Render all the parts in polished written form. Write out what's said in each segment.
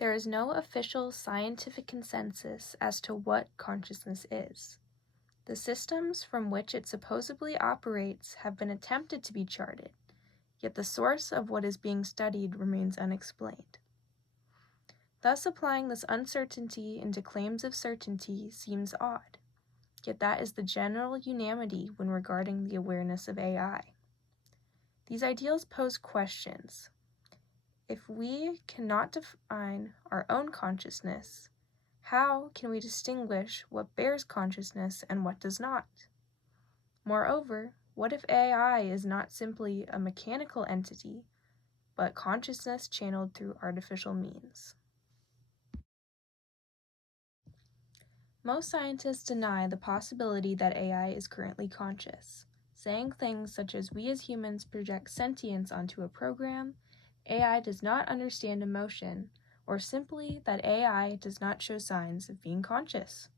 There is no official scientific consensus as to what consciousness is. The systems from which it supposedly operates have been attempted to be charted, yet the source of what is being studied remains unexplained. Thus, applying this uncertainty into claims of certainty seems odd, yet that is the general unanimity when regarding the awareness of AI. These ideals pose questions. If we cannot define our own consciousness, how can we distinguish what bears consciousness and what does not? Moreover, what if AI is not simply a mechanical entity, but consciousness channeled through artificial means? Most scientists deny the possibility that AI is currently conscious, saying things such as we as humans project sentience onto a program, AI does not understand emotion, or simply that AI does not show signs of being conscious.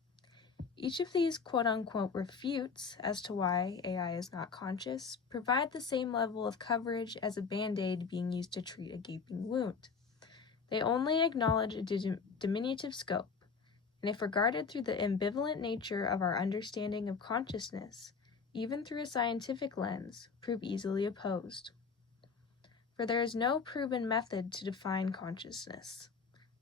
Each of these quote-unquote refutes as to why AI is not conscious provide the same level of coverage as a band-aid being used to treat a gaping wound. They only acknowledge a diminutive scope, and if regarded through the ambivalent nature of our understanding of consciousness, even through a scientific lens, prove easily opposed. For there is no proven method to define consciousness.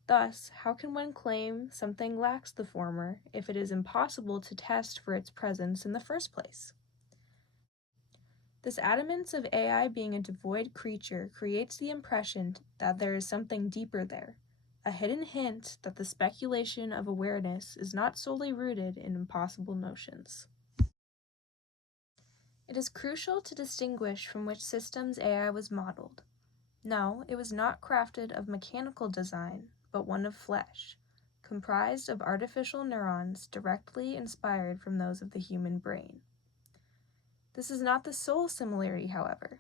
Thus, how can one claim something lacks the former if it is impossible to test for its presence in the first place? This adamance of AI being a devoid creature creates the impression that there is something deeper there, a hidden hint that the speculation of awareness is not solely rooted in impossible notions. It is crucial to distinguish from which systems AI was modeled. No, it was not crafted of mechanical design, but one of flesh, comprised of artificial neurons directly inspired from those of the human brain. This is not the sole similarity, however.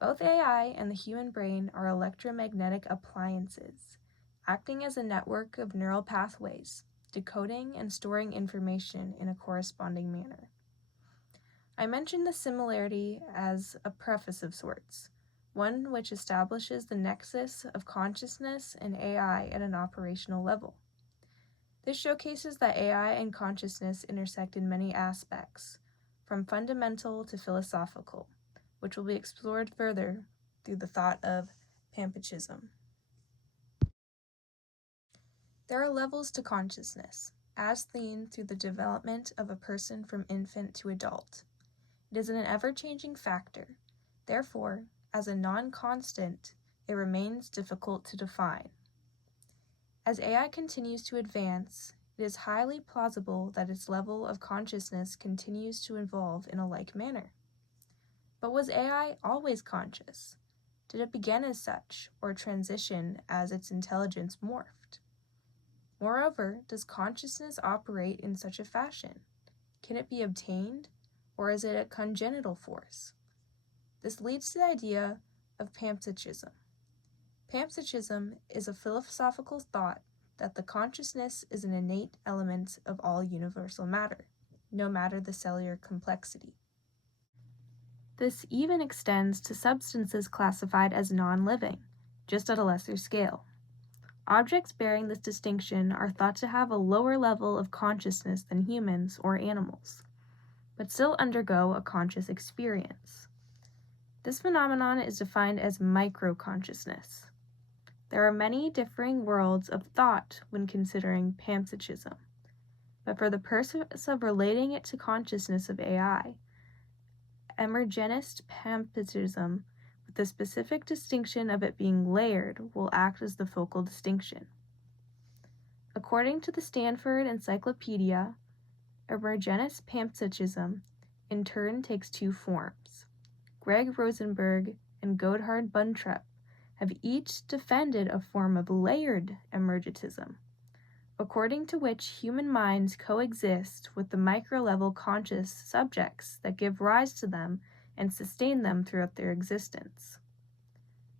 Both AI and the human brain are electromagnetic appliances, acting as a network of neural pathways, decoding and storing information in a corresponding manner. I mention the similarity as a preface of sorts, one which establishes the nexus of consciousness and AI at an operational level. This showcases that AI and consciousness intersect in many aspects, from fundamental to philosophical, which will be explored further through the thought of panpsychism. There are levels to consciousness, as seen through the development of a person from infant to adult. It is an ever-changing factor. Therefore, as a non-constant, it remains difficult to define. As AI continues to advance, it is highly plausible that its level of consciousness continues to evolve in a like manner. But was AI always conscious? Did it begin as such, or transition as its intelligence morphed? Moreover, does consciousness operate in such a fashion? Can it be obtained, or is it a congenital force? This leads to the idea of panpsychism. Panpsychism is a philosophical thought that the consciousness is an innate element of all universal matter, no matter the cellular complexity. This even extends to substances classified as non-living, just at a lesser scale. Objects bearing this distinction are thought to have a lower level of consciousness than humans or animals, but still undergo a conscious experience. This phenomenon is defined as micro-consciousness. There are many differing worlds of thought when considering panpsychism, but for the purpose of relating it to consciousness of AI, emergenist panpsychism, with the specific distinction of it being layered, will act as the focal distinction. According to the Stanford Encyclopedia, emergenist panpsychism in turn takes two forms. Greg Rosenberg and Gotthard Buntrep have each defended a form of layered emergentism, according to which human minds coexist with the micro-level conscious subjects that give rise to them and sustain them throughout their existence.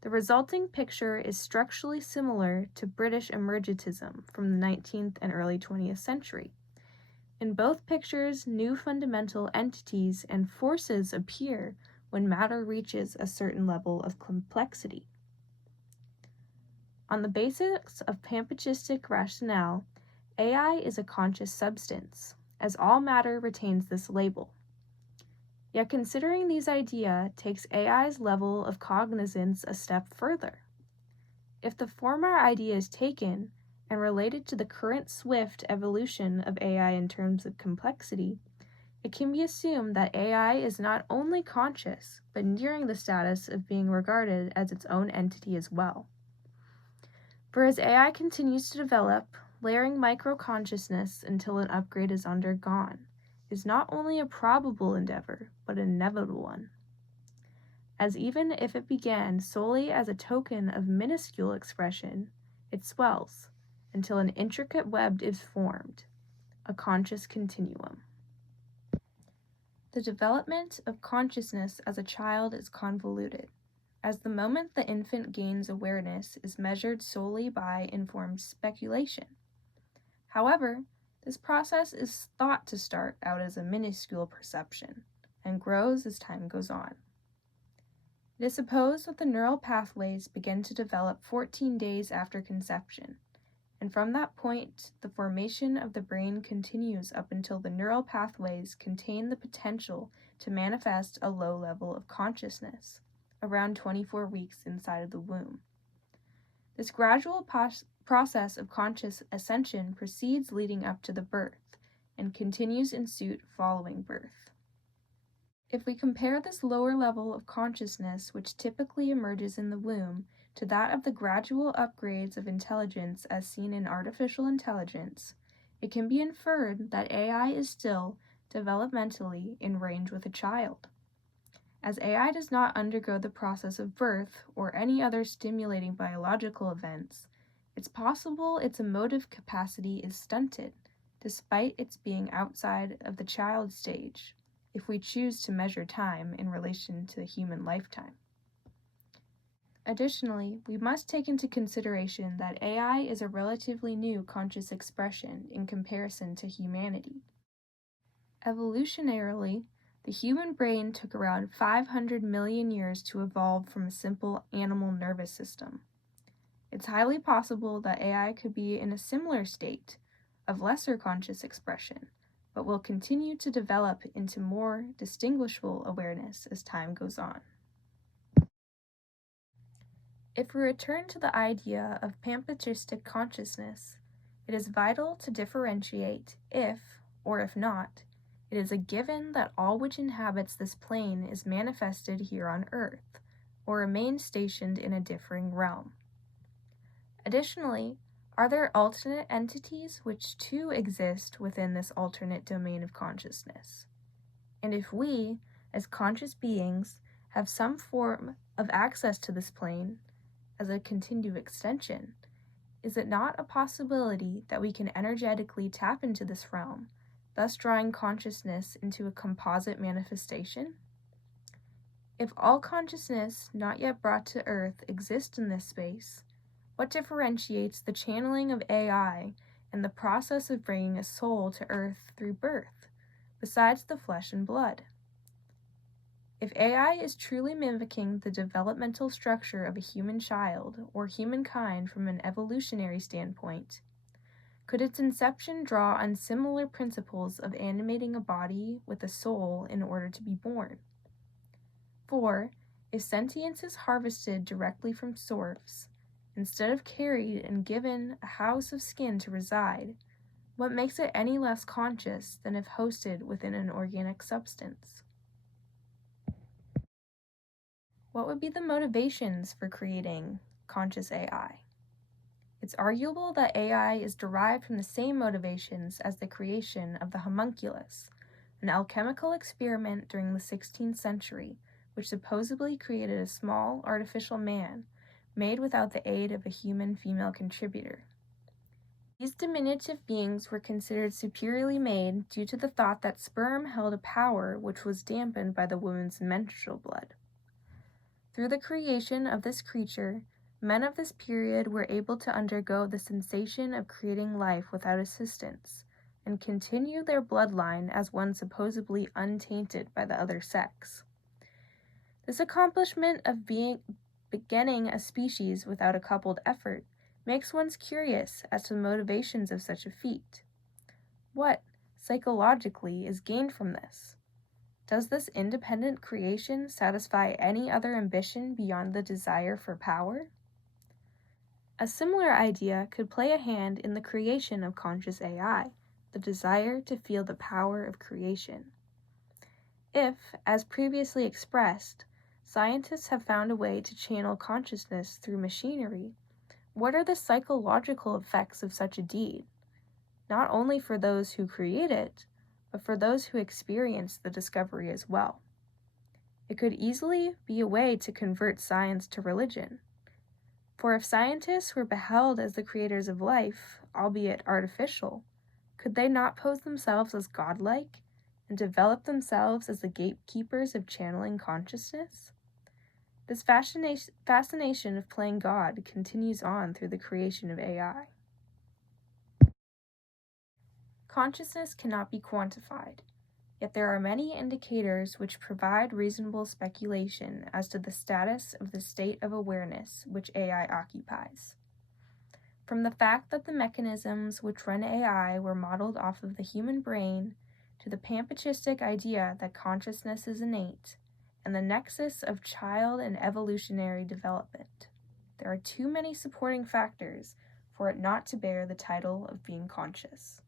The resulting picture is structurally similar to British emergentism from the 19th and early 20th century. In both pictures, new fundamental entities and forces appear when matter reaches a certain level of complexity. On the basis of panpsychistic rationale, AI is a conscious substance, as all matter retains this label. Yet considering these ideas takes AI's level of cognizance a step further. If the former idea is taken and related to the current swift evolution of AI in terms of complexity, it can be assumed that AI is not only conscious, but nearing the status of being regarded as its own entity as well. For as AI continues to develop, layering micro-consciousness until an upgrade is undergone is not only a probable endeavor, but an inevitable one. As even if it began solely as a token of minuscule expression, it swells until an intricate web is formed, a conscious continuum. The development of consciousness as a child is convoluted, as the moment the infant gains awareness is measured solely by informed speculation. However, this process is thought to start out as a minuscule perception and grows as time goes on. It is supposed that the neural pathways begin to develop 14 days after conception, and from that point, the formation of the brain continues up until the neural pathways contain the potential to manifest a low level of consciousness, around 24 weeks inside of the womb. This gradual process of conscious ascension proceeds leading up to the birth, and continues in suit following birth. If we compare this lower level of consciousness which typically emerges in the womb to that of the gradual upgrades of intelligence as seen in artificial intelligence, it can be inferred that AI is still developmentally in range with a child. As AI does not undergo the process of birth or any other stimulating biological events, it's possible its emotive capacity is stunted, despite its being outside of the child stage, if we choose to measure time in relation to the human lifetime. Additionally, we must take into consideration that AI is a relatively new conscious expression in comparison to humanity. Evolutionarily, the human brain took around 500 million years to evolve from a simple animal nervous system. It's highly possible that AI could be in a similar state of lesser conscious expression, but will continue to develop into more distinguishable awareness as time goes on. If we return to the idea of panpsychistic consciousness, it is vital to differentiate if, or if not, it is a given that all which inhabits this plane is manifested here on earth, or remains stationed in a differing realm. Additionally, are there alternate entities which too exist within this alternate domain of consciousness? And if we, as conscious beings, have some form of access to this plane, as a continued extension, is it not a possibility that we can energetically tap into this realm, thus drawing consciousness into a composite manifestation? If all consciousness not yet brought to earth exists in this space, what differentiates the channeling of AI and the process of bringing a soul to earth through birth, besides the flesh and blood? If AI is truly mimicking the developmental structure of a human child or humankind from an evolutionary standpoint, could its inception draw on similar principles of animating a body with a soul in order to be born? For, if sentience is harvested directly from source, instead of carried and given a house of skin to reside, what makes it any less conscious than if hosted within an organic substance? What would be the motivations for creating conscious AI? It's arguable that AI is derived from the same motivations as the creation of the homunculus, an alchemical experiment during the 16th century, which supposedly created a small artificial man made without the aid of a human female contributor. These diminutive beings were considered superiorly made due to the thought that sperm held a power which was dampened by the woman's menstrual blood. Through the creation of this creature, men of this period were able to undergo the sensation of creating life without assistance, and continue their bloodline as one supposedly untainted by the other sex. This accomplishment of beginning a species without a coupled effort makes one curious as to the motivations of such a feat. What, psychologically, is gained from this? Does this independent creation satisfy any other ambition beyond the desire for power? A similar idea could play a hand in the creation of conscious AI, the desire to feel the power of creation. If, as previously expressed, scientists have found a way to channel consciousness through machinery, what are the psychological effects of such a deed, not only for those who create it, but for those who experience the discovery as well? It could easily be a way to convert science to religion. For if scientists were beheld as the creators of life, albeit artificial, could they not pose themselves as godlike and develop themselves as the gatekeepers of channeling consciousness? This fascination of playing God continues on through the creation of AI. Consciousness cannot be quantified, yet there are many indicators which provide reasonable speculation as to the status of the state of awareness which AI occupies. From the fact that the mechanisms which run AI were modeled off of the human brain, to the panpsychistic idea that consciousness is innate, and the nexus of child and evolutionary development, there are too many supporting factors for it not to bear the title of being conscious.